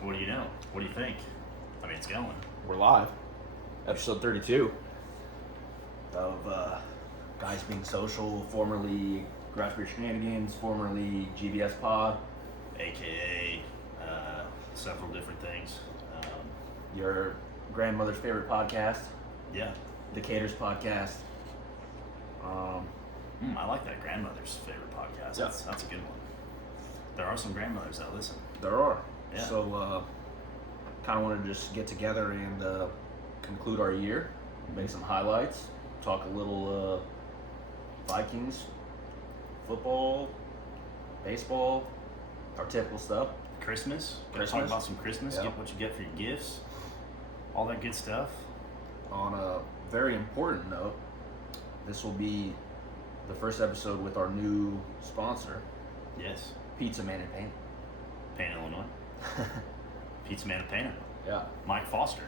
What do you know? What do you think? I mean, it's going. We're live. Episode 32 of Guys Being Social, formerly Grassroots Shenanigans, formerly GBS Pod. AKA several different things. Your grandmother's favorite podcast, Yeah. Decatur's podcast. I like that grandmother's favorite podcast. Yeah. That's a good one. There are some grandmothers that listen. There are. Yeah. So, kind of want to just get together and conclude our year, make some highlights, talk a little Vikings, football, baseball, our typical stuff. Christmas. Christmas. Talk about some Christmas. Yeah. Get what you get for your gifts. All that good stuff. On a very important note, this will be the first episode with our new sponsor, Yes. Pizza Man and Paint. Pain, Illinois. Pizza Man of Pana. Yeah. Mike Foster.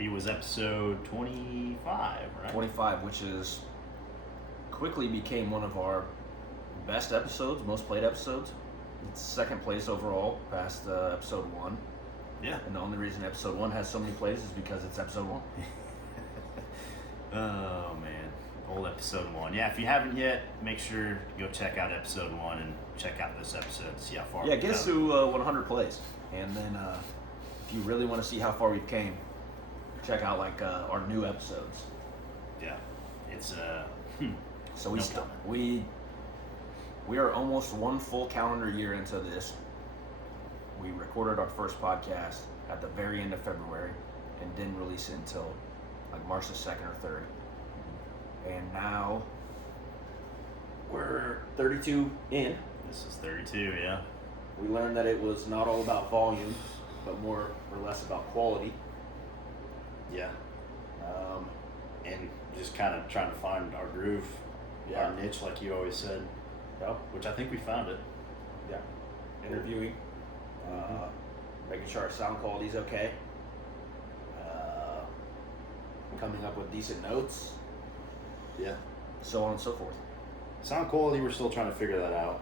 He was episode 25, right? 25, which is quickly became one of our best episodes, most played episodes. It's second place overall, past episode 1. Yeah. And the only reason episode 1 has so many plays is because it's episode 1. Oh man, old episode 1. Yeah, if you haven't yet, make sure you go check out episode 1 and check out this episode to see how far. Yeah, we've get us come. to 100 plays. And then if you really want to see how far we've came, check out like our new episodes. Yeah, it's So we No still comment. we are almost one full calendar year into this. We recorded our first podcast at the very end of February and didn't release it until like March the 2nd or 3rd. And now we're 32 in. This is 32. Yeah. We learned that it was not all about volume, but more or less about quality. Yeah. And just kind of trying to find our groove, our niche, like you always said. Yeah. Which I think we found it. Yeah. Interviewing, making sure our sound quality is okay, coming up with decent notes, Yeah. so on and so forth. Sound quality, we're still trying to figure that out.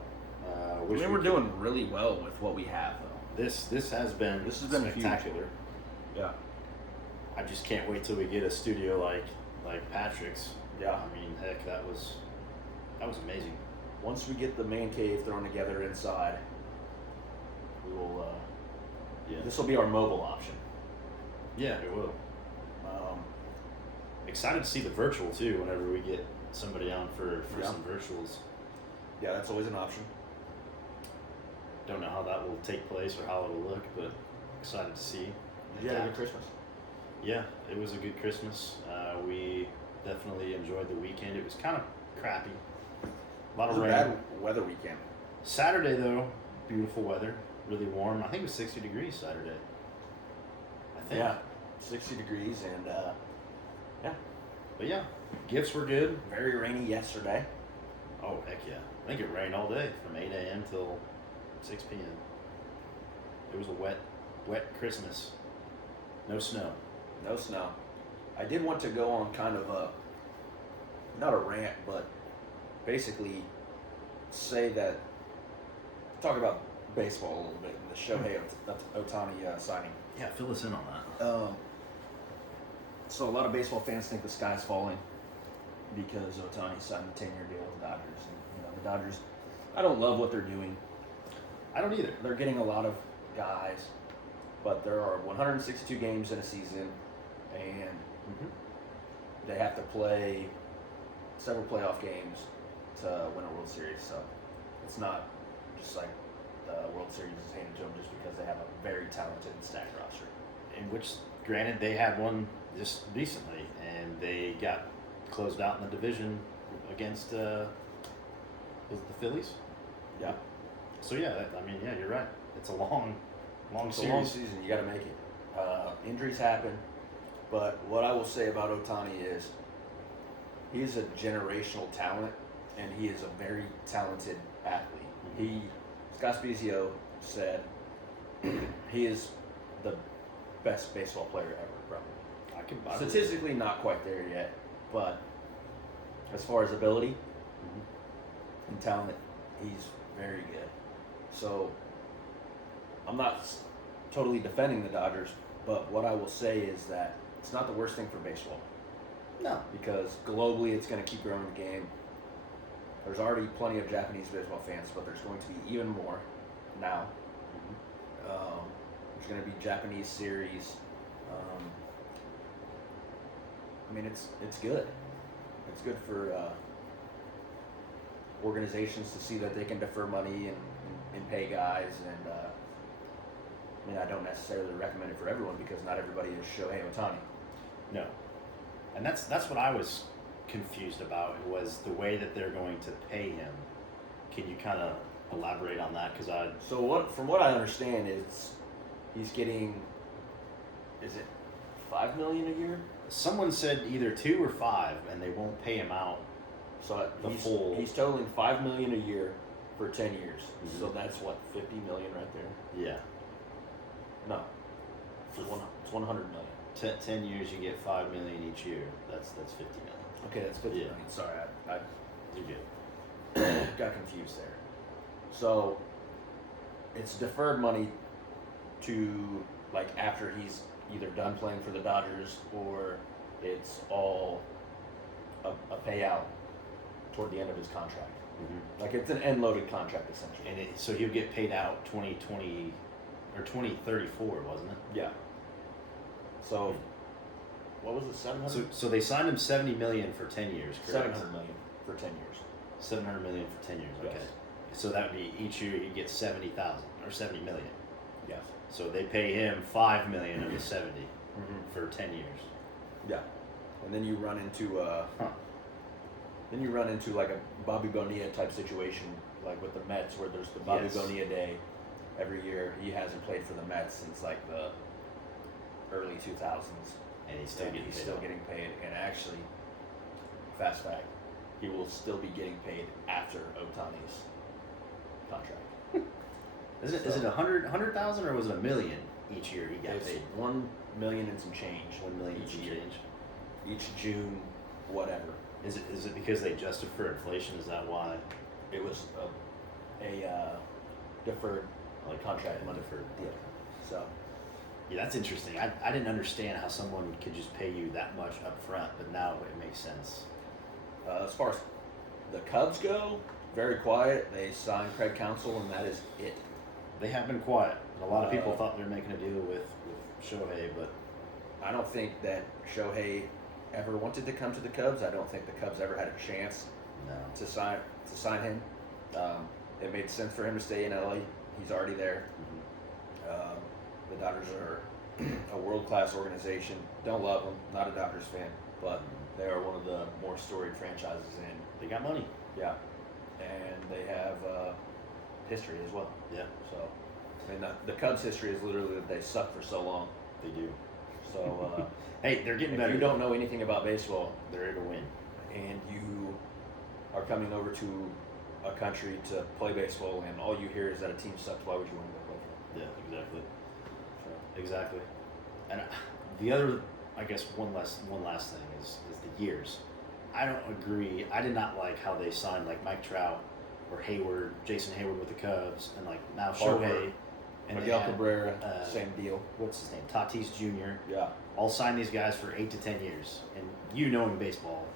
I mean, we're doing really well with what we have, though. This has been spectacular. Yeah. I just can't wait till we get a studio like Patrick's. Yeah. I mean, heck, that was amazing. Once we get the man cave thrown together inside, we will. Yeah. This will be our mobile option. Yeah, it will. Excited to see the virtual too. Whenever we get somebody on for some virtuals. Yeah, that's always an option. Don't know how that will take place or how it'll look, but excited to see. Did you have a good Christmas? Yeah, it was a good Christmas. We definitely enjoyed the weekend. It was kind of crappy. A lot It of was a rain. bad weather weekend. Saturday though, beautiful weather, really warm. I think it was 60 degrees Saturday. I think. Yeah, 60 degrees and yeah, But yeah, gifts were good. very rainy yesterday. Oh heck yeah! I think it rained all day from 8 a.m. till 6 p.m. It was a wet Christmas. No snow. No snow. I did want to go on kind of a, not a rant, but basically say that, talk about baseball a little bit, the Shohei Ohtani signing. Yeah, fill us in on that. So a lot of baseball fans think the sky's falling because Ohtani signed a 10-year deal with the Dodgers. And, the Dodgers, I don't love what they're doing. I don't either. They're getting a lot of guys, but there are 162 games in a season, and they have to play several playoff games to win a World Series. So it's not just like the World Series is handed to them just because they have a very talented and stacked roster. In which, granted, they had one just recently, and they got closed out in the division against was it the Phillies? Yeah. So yeah, you're right. It's a long It's series. a long season. You got to make it. Injuries happen, but what I will say about Ohtani is he is a generational talent, and he is a very talented athlete. Scott Spezio said he is the best baseball player ever, probably. I can buy this. Statistically, not quite there yet, but as far as ability and talent, he's very good. So I'm not totally defending the Dodgers, but what I will say is that it's not the worst thing for baseball. No. Because globally it's going to keep growing the game. There's already plenty of Japanese baseball fans, but there's going to be even more now. There's going to be Japanese series. I mean, it's good. It's good for organizations to see that they can defer money and pay guys. And I mean, I don't necessarily recommend it for everyone because not everybody is Shohei Ohtani. No. And that's what I was confused about, was the way that they're going to pay him. Can you kind of elaborate on that? From what I understand is he's getting, is it $5 million a year? Someone said either 2 or 5, and they won't pay him out. So he's totaling $5 million a year for 10 years. Mm-hmm. So that's what, $50 million right there. Yeah. No, it's $100 million. 10 years, you get $5 million each year. That's $50 million. Okay, that's $50 million. Sorry, I you're good. got confused there. So it's deferred money to, like, after he's either done playing for the Dodgers or it's all a payout toward the end of his contract. Mm-hmm. Like, it's an end-loaded contract essentially. And so he'll get paid out 2020 or 2034, wasn't it? Yeah. So what was it, 700? So they signed him $70 million for 10 years, correct? $700 million for 10 years. $700 million for 10 years. Okay. Yes. So that would be each year he gets 70,000 or 70 million. Yes. So they pay him $5 million of the 70 for 10 years. Yeah. And then you run into like a Bobby Bonilla type situation, like with the Mets, where there's the Bobby Bonilla Day every year. He hasn't played for the Mets since like the early 2000s, and he's still getting paid. And actually, fast fact, he will still be getting paid after Ohtani's contract. Is it 100,000 or was it $1 million each year he got paid? 1 million and some change. 1 million each and year. change. Each June, whatever. Is it because they adjusted for inflation? Is that why? It was a deferred contract money deferred deal. So yeah, that's interesting. I didn't understand how someone could just pay you that much up front, but now it makes sense. As far as the Cubs go, very quiet. They signed Craig Counsell, and that is it. They have been quiet. And a lot of people thought they were making a deal with Shohei, but I don't think that Shohei ever wanted to come to the Cubs. I don't think the Cubs ever had a chance to sign him. It made sense for him to stay in LA. He's already there. Mm-hmm. The Dodgers are a world-class organization. Don't love them. Not a Dodgers fan, but they are one of the more storied franchises in. They got money. Yeah, and they have history as well. Yeah. So, I mean, the Cubs' history is literally that they suck for so long. They do. So, hey, they're getting better. If you don't know anything about baseball, they're able to win, and you are coming over to a country to play baseball, and all you hear is that a team sucks, why would you want to go play for them? Yeah, exactly. So. Exactly. And the other, I guess, one last thing is the years. I don't agree. I did not like how they signed like Mike Trout or Hayward, Jason Hayward with the Cubs, and like now Shohei. And Miguel Cabrera, same deal. What's his name? Tatis Jr. Yeah. All sign these guys for 8 to 10 years. And you know in baseball,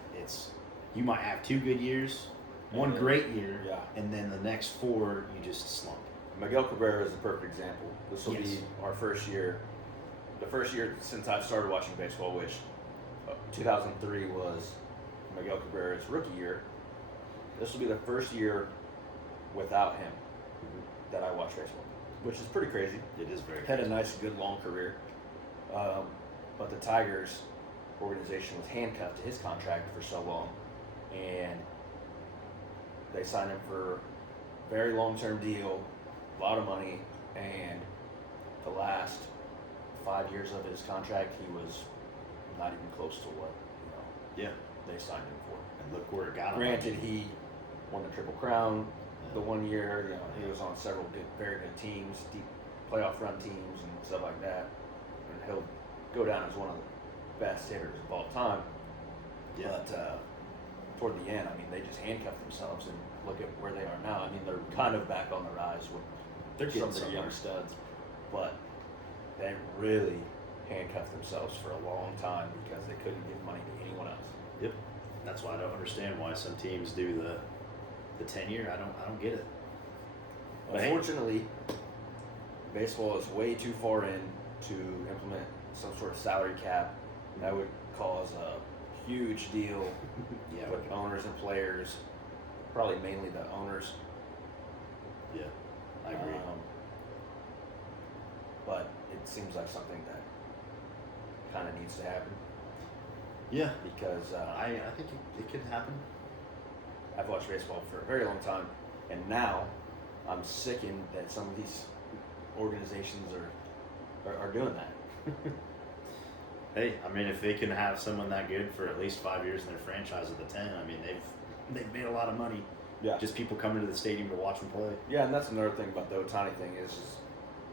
you might have 2 good years, one great year, and then the next 4 you just slump. Miguel Cabrera is the perfect example. This will be our first year, the first year since I've started watching baseball, which 2003 was Miguel Cabrera's rookie year. This will be the first year without him that I watch baseball, which is pretty crazy. It is very Had crazy. a nice, good, long career. But the Tigers organization was handcuffed to his contract for so long, and they signed him for a very long-term deal, a lot of money, and the last 5 years of his contract, he was not even close to what they signed him for. And look where it got him. Granted, he won the Triple Crown the one year. He was on several very good teams, deep playoff run teams and stuff like that. And he'll go down as one of the best hitters of all time. Yeah. But toward the end, I mean, they just handcuffed themselves, and look at where they are now. I mean, they're kind of back on the rise with some of their young studs. but they really handcuffed themselves for a long time because they couldn't give money to anyone else. Yep. That's why I don't understand why some teams do the 10-year. I don't get it. But hey, Unfortunately, baseball is way too far in to implement some sort of salary cap. That would cause a huge deal yeah, with owners and players, probably mainly the owners. yeah, I agree. But it seems like something that kind of needs to happen Yeah, because I think it could happen. I've watched baseball for a very long time, and now I'm sickened that some of these organizations are doing that. Hey, I mean, if they can have someone that good for at least 5 years in their franchise at the 10, I mean, they've made a lot of money. Yeah. Just people coming to the stadium to watch them play. Yeah, and that's another thing about the Ohtani thing is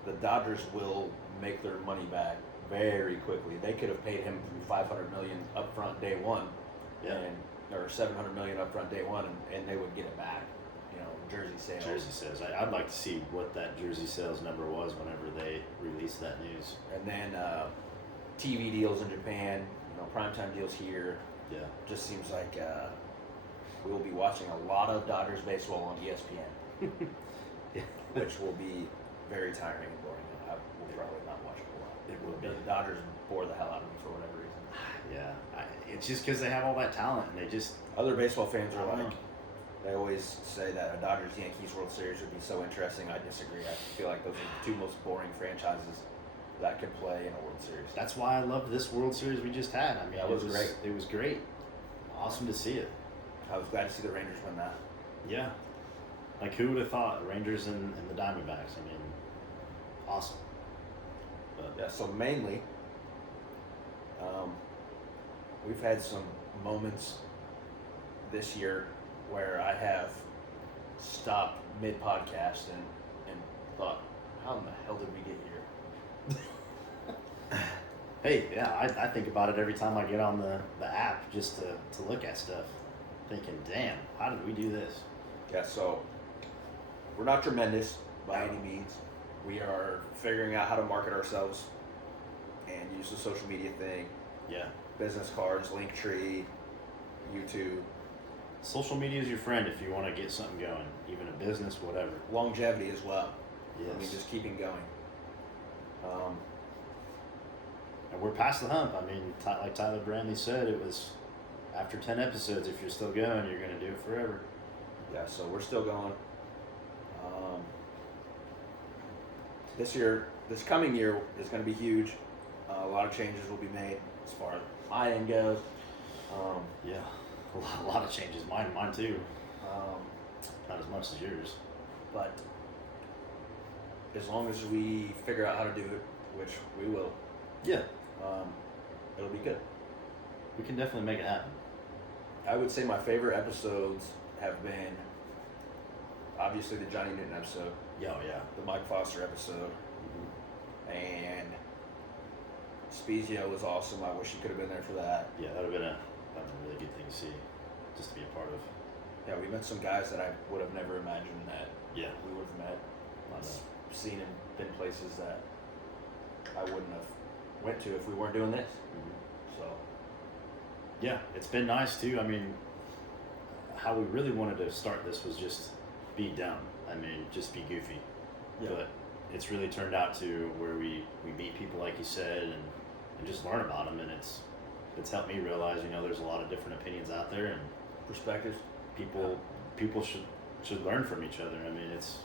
the Dodgers will make their money back very quickly. They could have paid him $500 million upfront day one, Yeah. or $700 million upfront day one, and they would get it back. You know, jersey sales. Jersey sales. I'd like to see what that jersey sales number was whenever they released that news. And then TV deals in Japan, primetime deals here. Yeah. Just seems like we will be watching a lot of Dodgers baseball on ESPN, Yeah. which will be very tiring and boring. I will probably not watch it a lot. It will be. The Dodgers bore the hell out of me for whatever reason. Yeah. It's just because they have all that talent and they just. Other baseball fans I are don't like, know. they always say that a Dodgers-Yankees World Series would be so interesting. I disagree. I feel like those are the two most boring franchises that could play in a World Series. That's why I loved this World Series we just had. I mean, That was great. It was great. Awesome to see it. I was glad to see the Rangers win that. Yeah. Like, who would have thought? Rangers and the Diamondbacks. I mean, awesome. But Yeah, so mainly, we've had some moments this year where I have stopped mid-podcast and thought, how in the hell did we get here? hey, yeah, I think about it every time I get on the app just to look at stuff. Thinking, damn, how did we do this? Yeah, so we're not tremendous by any means. We are figuring out how to market ourselves and use the social media thing, Yeah. business cards, Linktree, YouTube, Social media is your friend if you want to get something going, even a business, whatever. longevity as well. Yes. I mean, just keeping going. And we're past the hump. I mean, like Tyler Brandley said, it was after 10 episodes, if you're still going, you're going to do it forever. Yeah, so we're still going. This coming year is going to be huge. A lot of changes will be made as far as my end goes. Yeah, a lot of changes. Mine too. Not as much as yours. But as long as we figure out how to do it, which we will, Yeah, it'll be good. we can definitely make it happen. I would say my favorite episodes have been obviously the Johnny Newton episode, Yeah, oh, yeah. the Mike Foster episode, and Spezio was awesome. I wish he could have been there for that. Yeah, that would have been a really good thing to see, just to be a part of. Yeah, we met some guys that I would have never imagined that Yeah, we would have met. I know. Seen and been places that I wouldn't have went to if we weren't doing this. So Yeah, it's been nice too. I mean, how we really wanted to start this was just be dumb. I mean, just be goofy. Yeah. But it's really turned out to where we meet people like you said and just learn about them, and it's helped me realize, there's a lot of different opinions out there, and perspectives. people should learn from each other. I mean, it's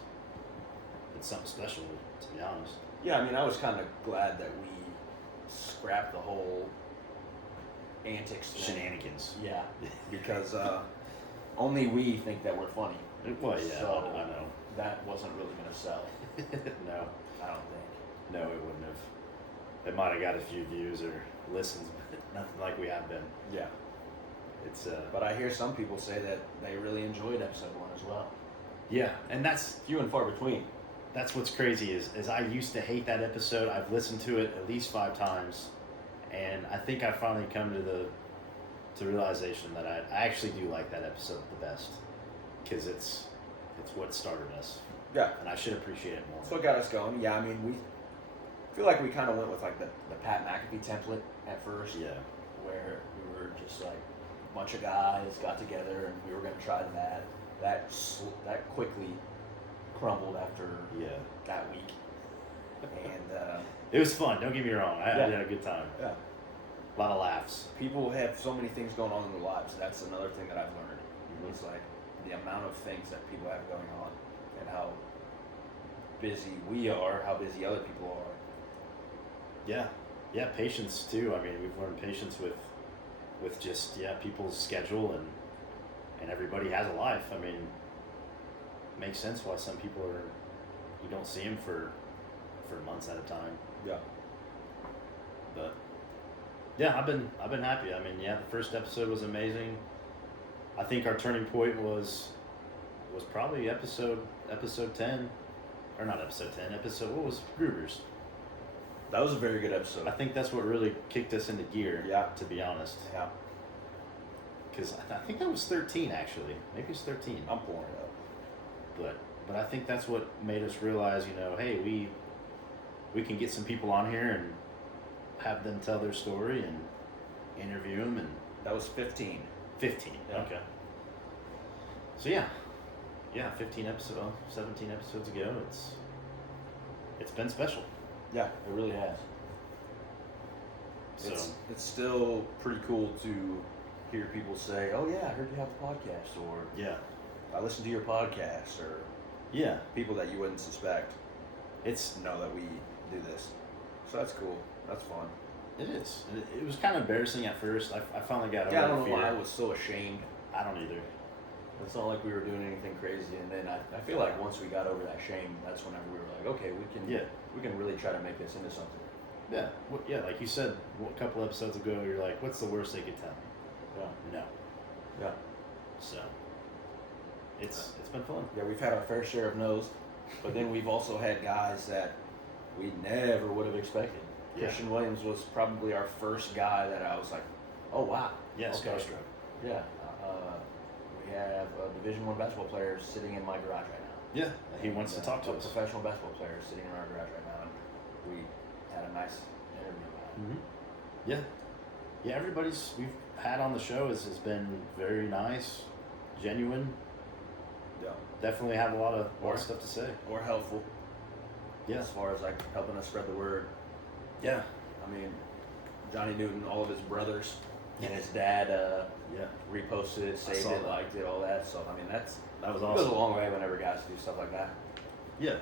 something special, to be honest. Yeah, I mean, I was kind of glad that we scrapped the whole antics thing. Shenanigans. Yeah, because only we think that we're funny. Well, yeah, So I know. that wasn't really going to sell. No, I don't think. no, it wouldn't have. It might have got a few views or listens, but nothing like we have been. Yeah, It's but I hear some people say that they really enjoyed episode 1 as well. yeah, and that's Few and far between. what's crazy is I used to hate that episode. I've listened to it at least 5 times, and I think I finally come to the realization that I actually do like that episode the best, because it's what started us, Yeah, and I should appreciate it more. that's what got us going. Yeah, I mean, I feel like we kind of went with like the Pat McAfee template at first, Yeah. where we were just like a bunch of guys got together and we were going to try that. That quickly crumbled after Yeah. that week, and It was fun. Don't get me wrong. I Yeah. had a good time. yeah, A lot of laughs. people have so many things going on in their lives. That's another thing that I've learned. It's like the amount of things that people have going on, and how busy we are, how busy other people are. Yeah. Yeah. Patience too. I mean, we've learned patience with just people's schedule and everybody has a life. I mean, makes sense why some people you don't see them for months at a time. Yeah. But yeah, I've been happy. I mean, the first episode was amazing. I think our turning point was probably episode 10, or not episode 10. What was Gruber's? That was a very good episode. I think that's what really kicked us into gear. Yeah. To be honest. Yeah. Because I think that was 13 actually. Maybe it's 13. I'm pulling it up. But I think that's what made us realize, hey, we can get some people on here and have them tell their story and interview them, and That was 15. 15. Yeah. Okay. So 15 episodes, 17 episodes ago. It's been special. Yeah, it really has. So It's still pretty cool to hear people say, "Oh yeah, I heard you have a podcast," or yeah, "I listened to your podcast," or yeah, people that you wouldn't suspect it's know that we do this. So that's cool. That's fun. it is. It was kind of embarrassing at first. I finally got over Yeah, I the don't know fear. why I was so ashamed. I don't either. It's not like we were doing anything crazy, and then I feel like once we got over that shame, that's whenever we were like, okay, we can really try to make this into something. Yeah, like you said a couple episodes ago, you're like, what's the worst they could tell me? Yeah. No. Yeah. So it's been fun. Yeah, we've had our fair share of no's, but then we've also had guys that we never would have expected. Yeah. Christian Williams was probably our first guy that I was like, oh wow. Yeah, okay. starstruck. Yeah. We have a Division I basketball player sitting in my garage right now. Yeah, he wants to talk to a us. professional basketball player sitting in our garage right now, and we had a nice interview about it. Mm-hmm. Yeah, yeah. Everybody's we've had on the show has been very nice, genuine. Yeah. Definitely have a lot of stuff to say. Or helpful. Yeah. As far as like helping us spread the word. Yeah. I mean, Johnny Newton, all of his brothers, and his dad reposted it, saved it, that. liked it, all that. So I mean, that was goes awesome. a long way whenever guys do stuff like that. Yeah.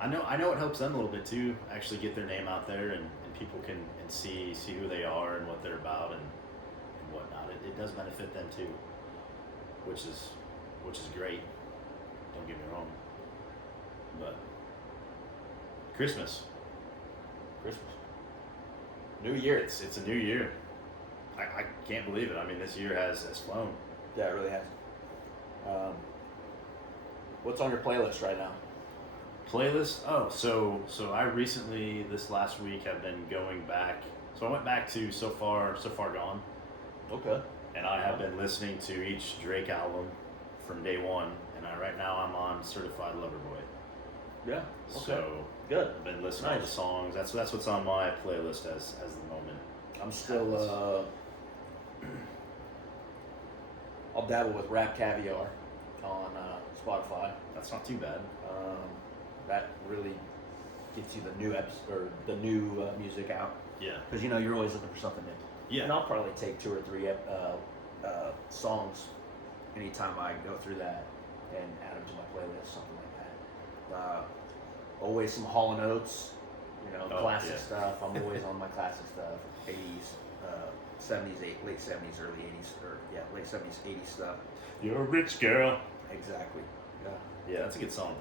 I know it helps them a little bit too. Actually, get their name out there and people can see who they are and what they're about and whatnot. It does benefit them too, which is great. Don't get me wrong. But Christmas, New Year. it's a new year. I can't believe it. I mean, this year has flown. Yeah, it really has. What's on your playlist right now? Playlist? Oh, so I recently this last week have been going back. So I went back to So Far Gone, Okay. and I have been listening to each Drake album from day one. And right now I'm on Certified Lover Boy. Yeah. Okay. So Good. I've been listening to the songs. That's what's on my playlist as the moment. I'm still. I'll dabble with Rap Caviar on Spotify. That's not too bad. That really gets you the new the new music out, Yeah. because you're always looking for something new. Yeah. And I'll probably take 2 or 3 songs anytime I go through that and add them to my playlist, something like that. Always some Hall & Oates, classic stuff. I'm always on my classic stuff. 80s, 70s, late 70s, early 80s, late 70s, 80s stuff. You're a rich girl. Exactly. Yeah. Yeah, that's a good song.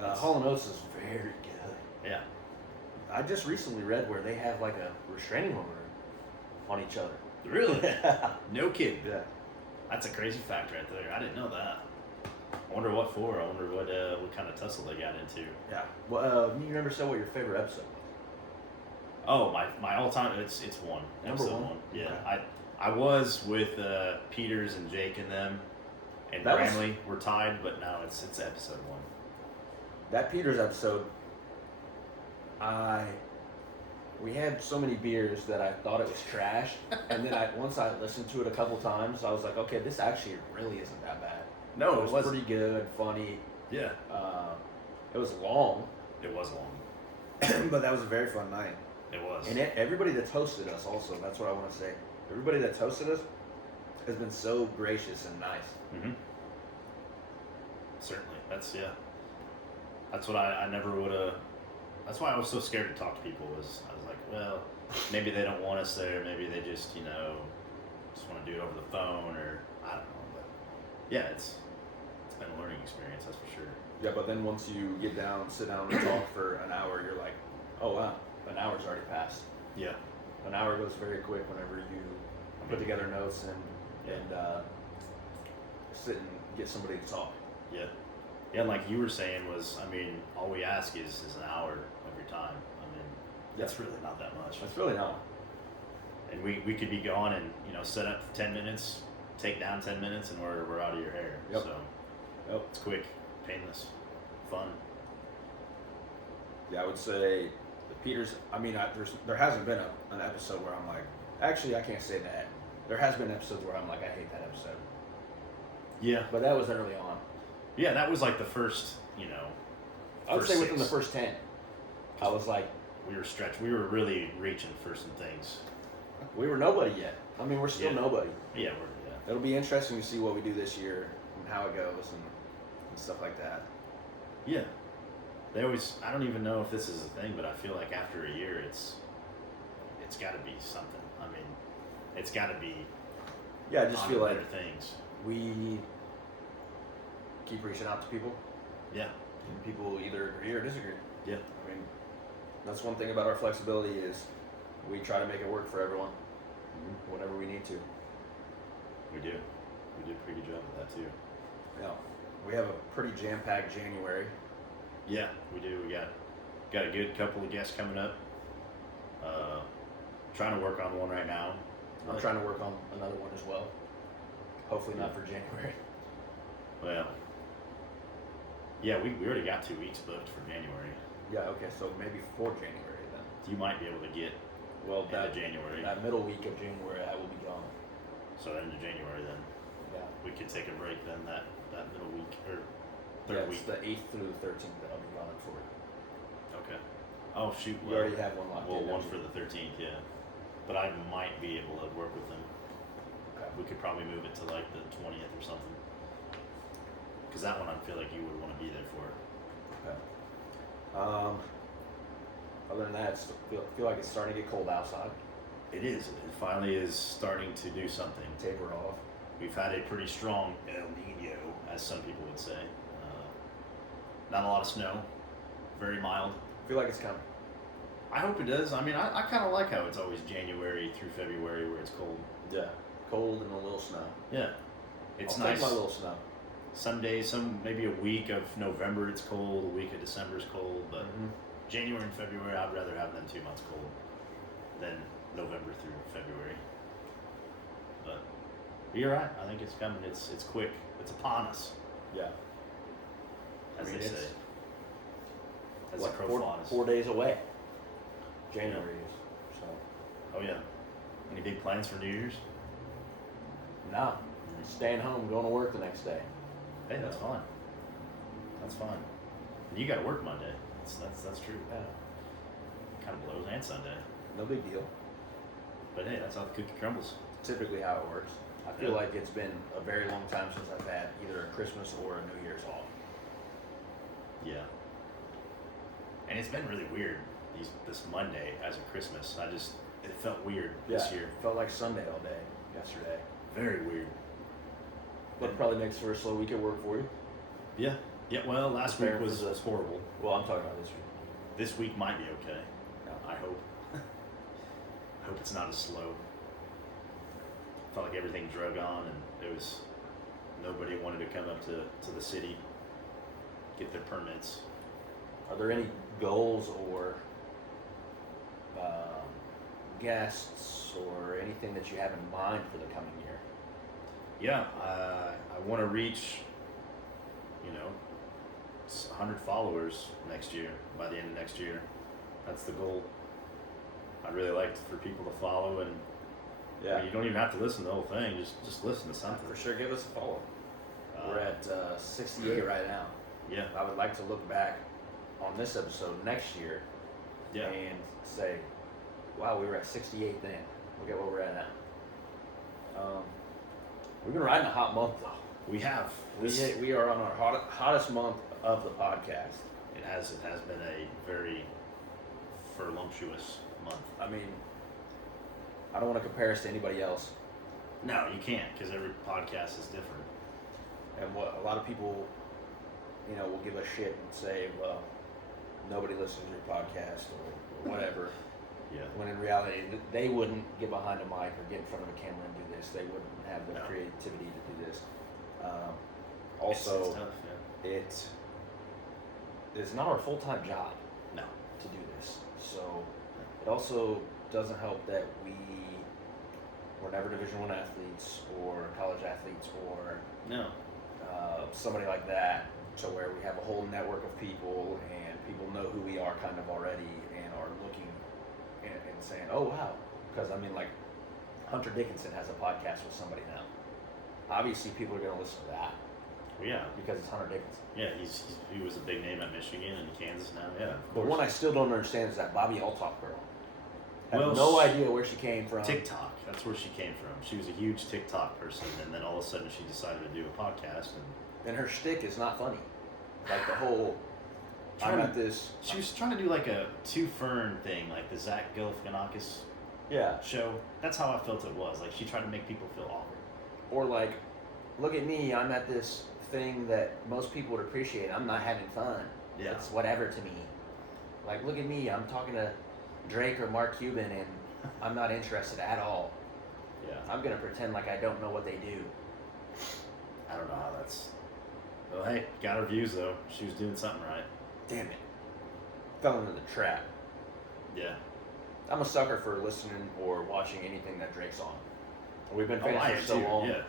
Hall & Oates is very good. Yeah. I just recently read where they have like a restraining order on each other. Really? No kidding. Yeah. That's a crazy fact right there. I didn't know that. I wonder what for. I wonder what kind of tussle they got into. Yeah. Well, you never said what your favorite episode was. Oh, my all time. It's one. Number Episode one? Yeah. Okay. I was with Peters and Jake and them, and That was- Bramley were tied, but now it's episode 1. That Peters episode, We had so many beers that I thought it was trash, and then once I listened to it a couple times, I was like, okay, this actually really isn't that bad. No, it was pretty good, funny. Yeah. It was long. It was long. But that was a very fun night. It was. And everybody that's hosted us also, that's what I want to say. Everybody that's hosted us has been so gracious and nice. Mm-hmm. Certainly. That's what I never would have. That's why I was so scared to talk to people. I was like, well, maybe they don't want us there. Maybe they just, just want to do it over the phone, or I don't know. But yeah, it's been a learning experience, that's for sure. Yeah, but then once you sit down and talk for an hour, you're like, oh wow, an hour's already passed. Yeah. An hour goes very quick whenever you put together notes and sit and get somebody to talk. Yeah. Yeah, and like you were saying all we ask is an hour of your time. That's really not that much. That's really not. And we could be gone and, set up for 10 minutes, take down 10 minutes, and we're out of your hair. Yep. So it's quick, painless, fun. Yeah, I would say the Peters, there hasn't been an episode where I'm like, actually, I can't say that. There has been episodes where I'm like, I hate that episode. Yeah. But that was early on. Yeah, that was like the first, I would say within the first 10. I was like, we were stretched. We were really reaching for some things. We were nobody yet. We're still nobody. Yeah, It'll be interesting to see what we do this year and how it goes and stuff like that. Yeah. I don't even know if this is a thing, but I feel like after a year, it's got to be something. It's got to be. Yeah, I just feel like things. We keep reaching out to people. Yeah. And people either agree or disagree. Yeah. That's one thing about our flexibility is we try to make it work for everyone whenever we need to. We do. We do a pretty good job of that too. Yeah. We have a pretty jam-packed January. Yeah, we do. We got a good couple of guests coming up. Trying to work on one right now. I'm trying to work on another one as well. Hopefully not for January. Well, yeah, we already got 2 weeks booked for January. Yeah, okay, so maybe for January then. You might be able to get into January. That middle week of January, I will be gone. So into January then. Yeah. We could take a break then that middle week or third week. It's the 8th through the 13th that I'll be gone for. Okay. Oh shoot. We already have one locked in. Well, one for the 13th, yeah. But I might be able to work with them. Okay. We could probably move it to like the 20th or something. Because that one I feel like you would want to be there for. Okay. Other than that, I feel like it's starting to get cold outside. It is. It finally is starting to do something. Taper off. We've had a pretty strong El Nino, as some people would say. Not a lot of snow. Very mild. I feel like it's coming. I hope it does. I kind of like how it's always January through February where it's cold. Yeah. Cold and a little snow. Yeah. It's I'll nice. take my little snow. Some days, maybe a week of November it's cold, a week of December is cold, but January and February I'd rather have them 2 months cold than November through February. But you're right. I think it's coming. It's quick. It's upon us. Yeah. As they say. As What, the crow flies. 4 days away. January is. So. Oh yeah. Any big plans for New Year's? No. Staying home, going to work the next day. Hey, that's fine. That's fine. And you got to work Monday. That's true. Yeah. Kind of blows, and Sunday. No big deal. But hey, that's how the cookie crumbles. Typically how it works. I feel like it's been a very long time since I've had either a Christmas or a New Year's off. Yeah. And it's been really weird this Monday as a Christmas. It felt weird this year. Felt like Sunday all day yesterday. Very weird. But it probably makes for a slow week at work for you. Yeah. Yeah, well, last week was horrible. Well, I'm talking about this week. This week might be okay. Yeah. I hope. I hope it's not as slow. Felt like everything drug on and nobody wanted to come up to the city, get their permits. Are there any goals or guests or anything that you have in mind for the coming year? Yeah, I want to reach, 100 followers next year, by the end of next year. That's the goal. I'd really like for people to follow, and Yeah. I mean, you don't even have to listen to the whole thing. Just listen to something. For sure, give us a follow. We're at 68 right now. Yeah. I would like to look back on this episode next year Yeah. and say, wow, we were at 68 then. Look at where we're at now. We've been riding a hot month, though. We have. We are on our hottest month of the podcast. It has been a very voluptuous month. I mean, I don't want to compare us to anybody else. No, you can't, because every podcast is different. And what a lot of people, will give us shit and say, well, nobody listens to your podcast or whatever. Yeah. When in reality, they wouldn't get behind a mic or get in front of a camera and do this. They wouldn't have the creativity to do this. Also, it's tough, yeah. it's not our full-time job. No. To do this. So it also doesn't help that we're never Division I athletes or college athletes or No. somebody like that, to where we have a whole network of people and people know who we are kind of already and are looking and saying, oh wow, because I mean, like, Hunter Dickinson has a podcast with somebody now. Obviously people are going to listen to that. Well, yeah. Because it's Hunter Dickinson. Yeah, he was a big name at Michigan and Kansas now. Yeah, of The course. one I still don't understand is that Bobby Altop girl. I have Well, no idea where she came from. TikTok. That's where she came from. She was a huge TikTok person, and then all of a sudden she decided to do a podcast. And her shtick is not funny. Like the whole, She was trying to do like a Two Fern thing, like the Zach Galifianakis yeah. show. That's how I felt it was. Like, she tried to make people feel awkward. Or like, look at me, I'm at this thing that most people would appreciate. I'm not having fun. Yeah. It's whatever to me. Like, look at me, I'm talking to Drake or Mark Cuban and I'm not interested at all. Yeah. I'm going to pretend like I don't know what they do. I don't know how that's... Well, hey, got her views, though. She was doing something right. Damn it. Fell into the trap. Yeah. I'm a sucker for listening or watching anything that Drake's on. We've been fans I for am so too, long yeah.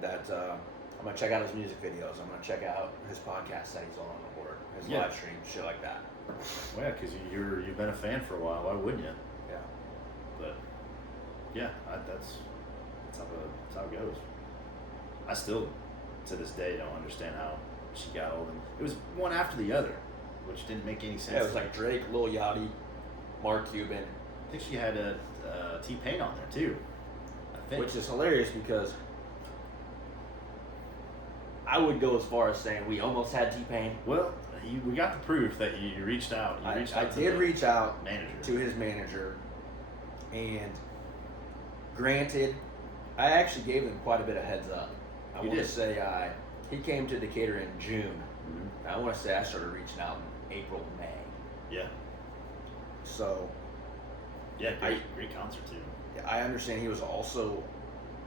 that I'm going to check out his music videos. I'm going to check out his podcast that he's on or his Yeah. live stream, shit like that. Well, yeah, because you've been a fan for a while. Why wouldn't you? Yeah. But, yeah, that's how it goes. I still, to this day, don't understand how she got all them. It was one after the other, which didn't make any sense. Yeah, it was like Drake, Lil Yachty, Mark Cuban. I think she had a T-Pain on there, too. I think. Which is hilarious because I would go as far as saying we almost had T-Pain. Well, we got the proof that you reached out. You reached out I did reach out manager. to his manager, and granted, I actually gave them quite a bit of heads up. I want to say he came to Decatur in June. Mm-hmm. I want to say I started reaching out in April, May. Yeah. So Yeah, great concert too. I understand he was also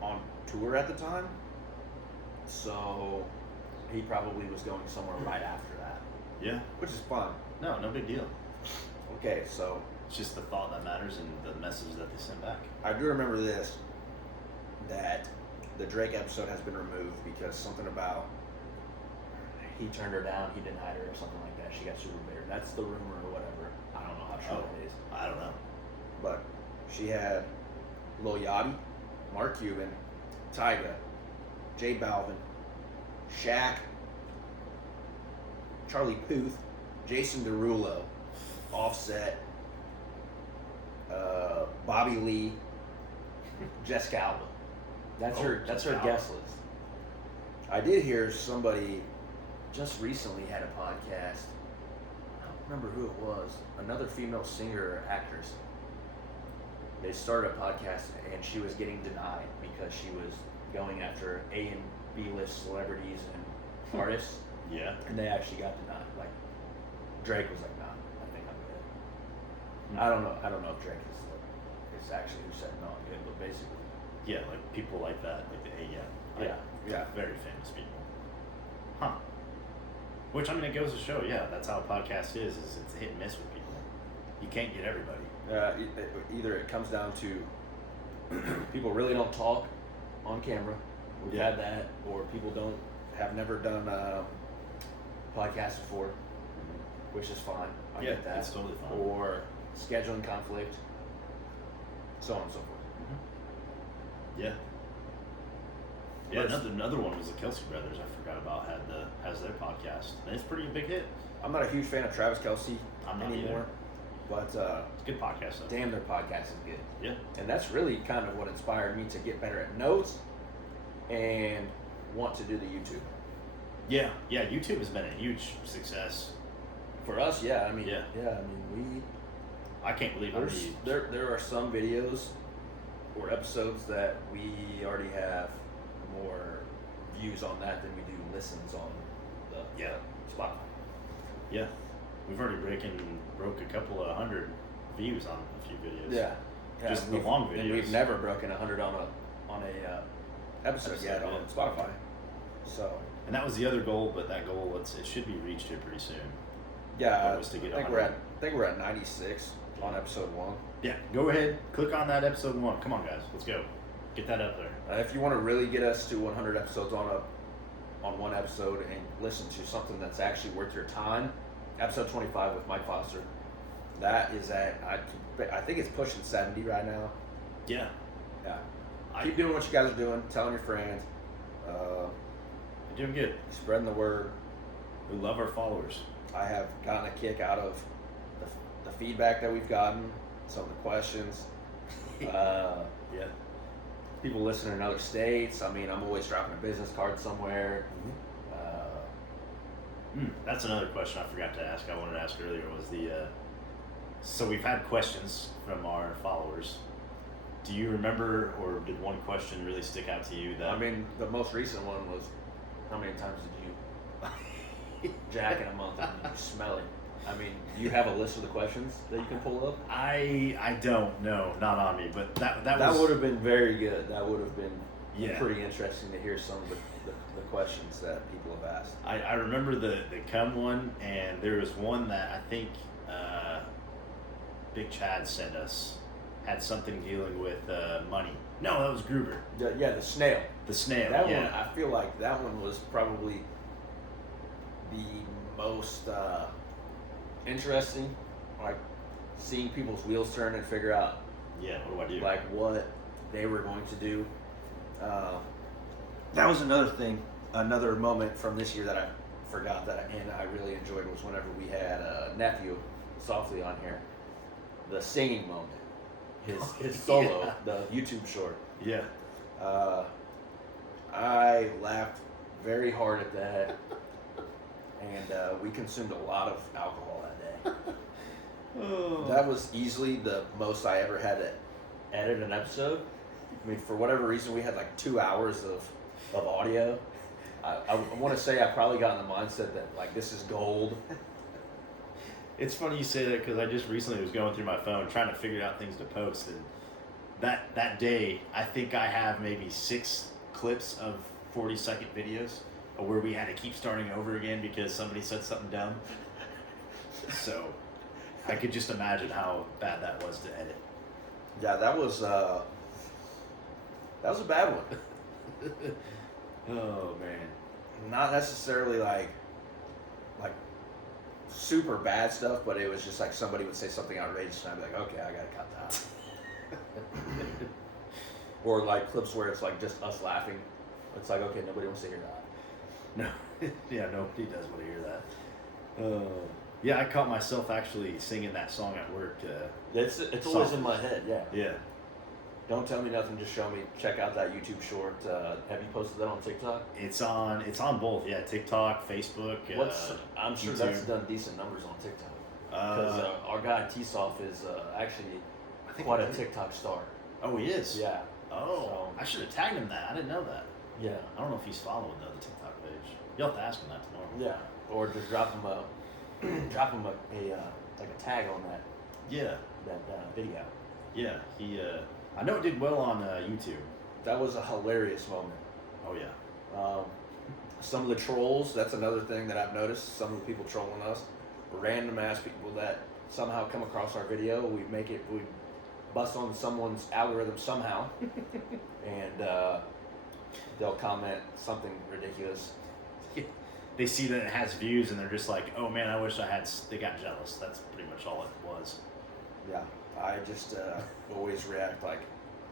on tour at the time, so he probably was going somewhere right after that. Yeah. Which is fun. No big deal. Okay, so It's just the thought that matters and the message that they sent back. I do remember this, that the Drake episode has been removed because something about he turned her down, he denied her or something like that. She got super bitter. That's the rumor or whatever. I don't know how true it is. I don't know. But she had Lil Yachty, Mark Cuban, Tyga, J Balvin, Shaq, Charlie Puth, Jason Derulo, Offset, Bobby Lee, Jessica Alba. That's her Jessica guest Alba. list. I did hear somebody just recently had a podcast. I don't remember who it was. Another female singer or actress. They started a podcast and she was getting denied because she was going after A and B list celebrities and artists. Yeah. And they actually got denied. Like Drake was like, "Nah, I think I'm good." I don't know if Drake is actually who said no, I'm good, but basically. Yeah, like people like that, like Yeah. very famous people. Huh. Which, I mean, it goes to show, that's how a podcast is it's hit and miss with people. You can't get everybody. Either it comes down to people really don't talk on camera. We've had that, or people have never done a podcast before. which is fine. I Yeah, get that. it's totally fine. Or scheduling conflict, so on and so forth. Yeah. Yeah, another one was the Kelsey brothers. I forgot about has their podcast, and it's pretty big hit. I'm not a huge fan of Travis Kelsey I'm not anymore, but It's a good podcast, though. damn, their podcast is good. Yeah. And that's really kind of what inspired me to get better at notes and want to do the YouTube. Yeah. YouTube has been a huge success. For us, yeah. I mean, Yeah. I mean, I can't believe how many. there are some videos or episodes that we already have more views on that than we do listens on the Spotify. Yeah, we've already broke a couple of hundred views on a few videos. Yeah. Just and the long videos. And we've never broken 100 on a episode yet on Spotify. So. And that was the other goal, but that goal it should be reached here pretty soon. Yeah, Was to get I think 100. we're at 96 on episode 1. Yeah, go ahead, click on that episode 1. Come on, guys, let's go. Get that up there. If you want to really get us to 100 episodes on one episode and listen to something that's actually worth your time, episode 25 with Mike Foster, that is at I think it's pushing 70 right now. Yeah. Yeah. Keep doing what you guys are doing, telling your friends, You're doing good. spreading the word. We love our followers. I have gotten a kick out of the feedback that we've gotten, some of the questions. Yeah. People listening in other states. I mean, I'm always dropping a business card somewhere. That's another question I forgot to ask. I wanted to ask earlier was so we've had questions from our followers. Do you remember, or did one question really stick out to you? That I mean, the most recent one was, how many times did you jack in a month and did you smell it? I mean, do you have a list of the questions that you can pull up? I don't know, not on me, but that would have been very good. That would have been Yeah. pretty interesting to hear some of the questions that people have asked. I remember the cum one, and there was one that I think Big Chad sent us, had something dealing with money. No, that was Gruber. Yeah, the snail. The snail. That yeah. one, I feel like that one was probably the most interesting. Like seeing people's wheels turn and figure out Yeah. What do I do? like what they were going to do. That was another moment from this year that I forgot and I really enjoyed was whenever we had Nephew Softly on here. The singing moment, his solo, Yeah. the YouTube short. Yeah. I laughed very hard at that, and we consumed a lot of alcohol that day. Oh. That was easily the most I ever had to edit an episode. I mean, for whatever reason, we had like 2 hours of audio. I want to say I probably got in the mindset that like this is gold. It's funny you say that because I just recently was going through my phone trying to figure out things to post, and that day I think I have maybe 6 clips of 40-second videos where we had to keep starting over again because somebody said something dumb. So I could just imagine how bad that was to edit. Yeah, that was a bad one. Oh man. Not necessarily like super bad stuff, but it was just like somebody would say something outrageous and I'd be like, okay, I gotta cut that out. Or like clips where it's like just us laughing. It's like, okay, nobody wants to hear that. No. Yeah, nobody does want to hear that. Yeah, I caught myself actually singing that song at work. It's always in my head, yeah. Yeah. Don't tell me nothing, just show me. Check out that YouTube short. Have you posted that on TikTok? It's on both. Yeah, TikTok, Facebook. I'm sure YouTube. that's done decent numbers on TikTok. Because our guy T-Soft is actually I think quite a TikTok star. Oh, he is? Yeah. Oh, I should have tagged him that. I didn't know that. Yeah. I don't know if he's following the TikTok page. You'll have to ask him that tomorrow. Yeah. Or just drop him a tag on that Yeah. video. Yeah. He. I know it did well on YouTube. That was a hilarious moment. Oh yeah. Some of the trolls, that's another thing that I've noticed. Some of the people trolling us, random ass people that somehow come across our video. We bust on someone's algorithm somehow, and they'll comment something ridiculous. they see that it has views and they're just like, oh man, I wish I had. They got jealous. That's pretty much all it was. Yeah, I just always react like.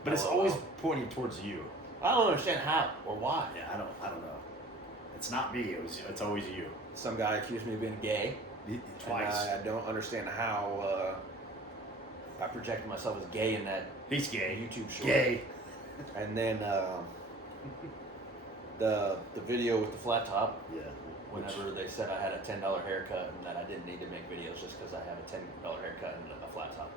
But it's LOL. always pointing towards you. I don't understand how or why. Yeah, I don't know. It's not me. It's always you. Some guy accused me of being gay. Twice. And I don't understand how I projected myself as gay in that He's gay. YouTube short. Gay. And then the video with the flat top. Yeah. Whenever they said I had a $10 haircut and that I didn't need to make videos just because I have a $10 haircut and a flat top.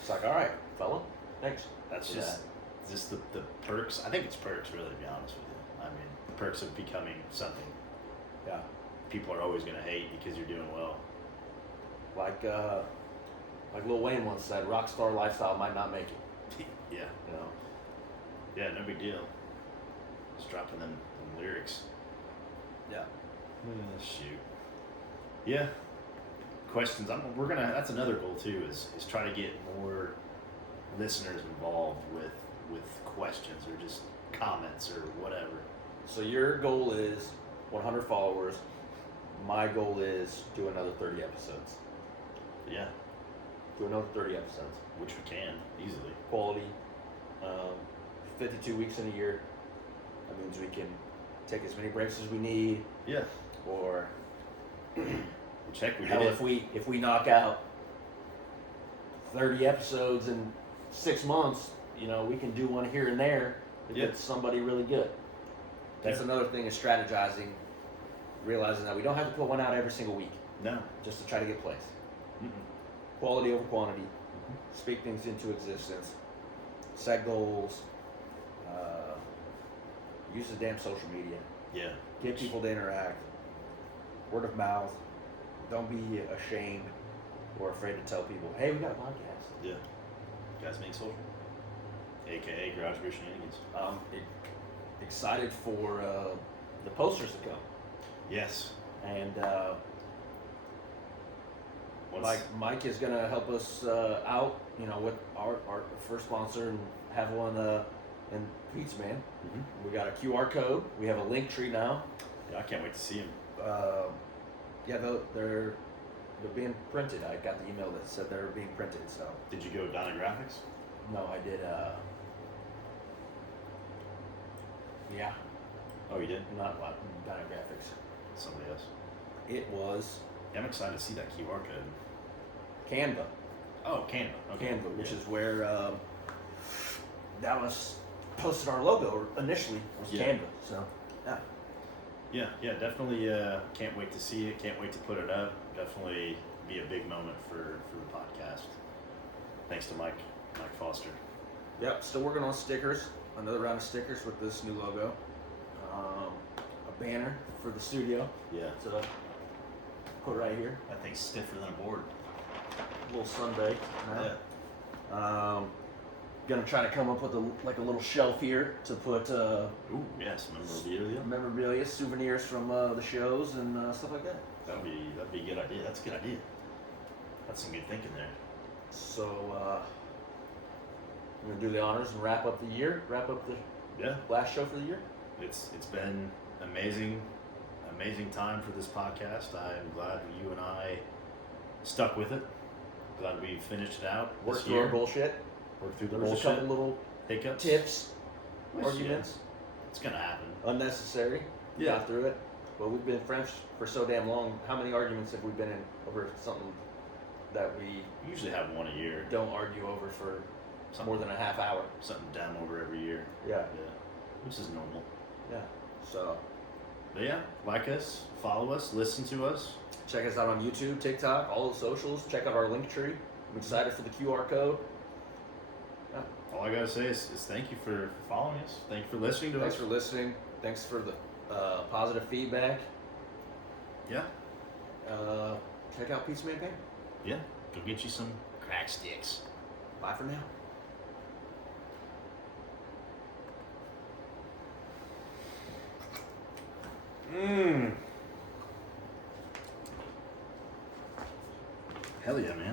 It's like, all right, fella, thanks. That's just the perks. I think it's perks, really, to be honest with you. I mean, the perks of becoming something. Yeah. People are always going to hate because you're doing well. Like Lil Wayne once said, rockstar lifestyle might not make it. Yeah. You know. Yeah, no big deal. Just dropping them lyrics. Yeah. Shoot. Yeah. Questions. That's another goal too. Is try to get more listeners involved with questions or just comments or whatever. So your goal is 100 followers. My goal is do another 30 episodes. Yeah. Do another 30 episodes. Which we can easily. Quality. 52 weeks in a year. That means we can take as many breaks as we need. Yeah. Or check. Hell, if we knock out 30 episodes in 6 months, we can do one here and there if it's somebody really good. That's another thing is strategizing, realizing that we don't have to put one out every single week. No. Just to try to get plays. Mm-mm. Quality over quantity. Speak things into existence. Set goals. Use the damn social media. Yeah. Get people to interact. Word of mouth. Don't be ashamed or afraid to tell people, hey, we got a podcast. Yeah. Guys Make Social. AKA Garage Beer Shenanigans. Excited for the posters to come. Yes. And Mike is going to help us out, with our first sponsor and have one in Pizza Man. Mm-hmm. We got a QR code. We have a link tree now. Yeah, I can't wait to see them. They're being printed. I got the email that said they're being printed. So Did you go Donna Graphics? no, I did. Yeah, Oh, you did? not Dynographics. Somebody else. It was Yeah, I'm excited to see that QR code. Canva. Oh, Canva. Okay. Canva, which is where Dallas posted our logo initially. Was Canva. So Yeah, definitely. Can't wait to see it. Can't wait to put it up. Definitely be a big moment for the podcast. Thanks to Mike Foster. Yep, still working on stickers. Another round of stickers with this new logo. A banner for the studio. Yeah. So put right here. That thing's stiffer than a board. A little sundae. Yeah. Gonna try to come up with a little shelf here to put Ooh, yes, memorabilia. memorabilia, souvenirs from the shows and stuff like that. That'd be a good idea. That's a good idea. That's some good thinking there. So I'm gonna do the honors and wrap up the year. Wrap up the Yeah. last show for the year. It's been amazing time for this podcast. I'm glad you and I stuck with it. Glad we finished it out. Worked this through year. our bullshit. Worked through the There was a bullshit. couple little Hiccups. tips, Which, arguments, yeah, it's gonna happen. unnecessary. Yeah. Got through it. But we've been friends for so damn long. How many arguments have we been in over something that we We usually have one a year. don't argue over for Something, more than a half hour? something down over every year. Yeah. Yeah. Which is normal. Yeah. So But yeah, like us, follow us, listen to us. check us out on YouTube, TikTok, all the socials. Check out our link tree. I'm excited for the QR code. Yeah. All I gotta say is thank you for following us. Thank you for listening to Thanks us. for listening. Thanks for the positive feedback. Yeah. Check out Pizza Man Pain. Yeah. Go get you some crack sticks. Bye for now. Hell yeah, man.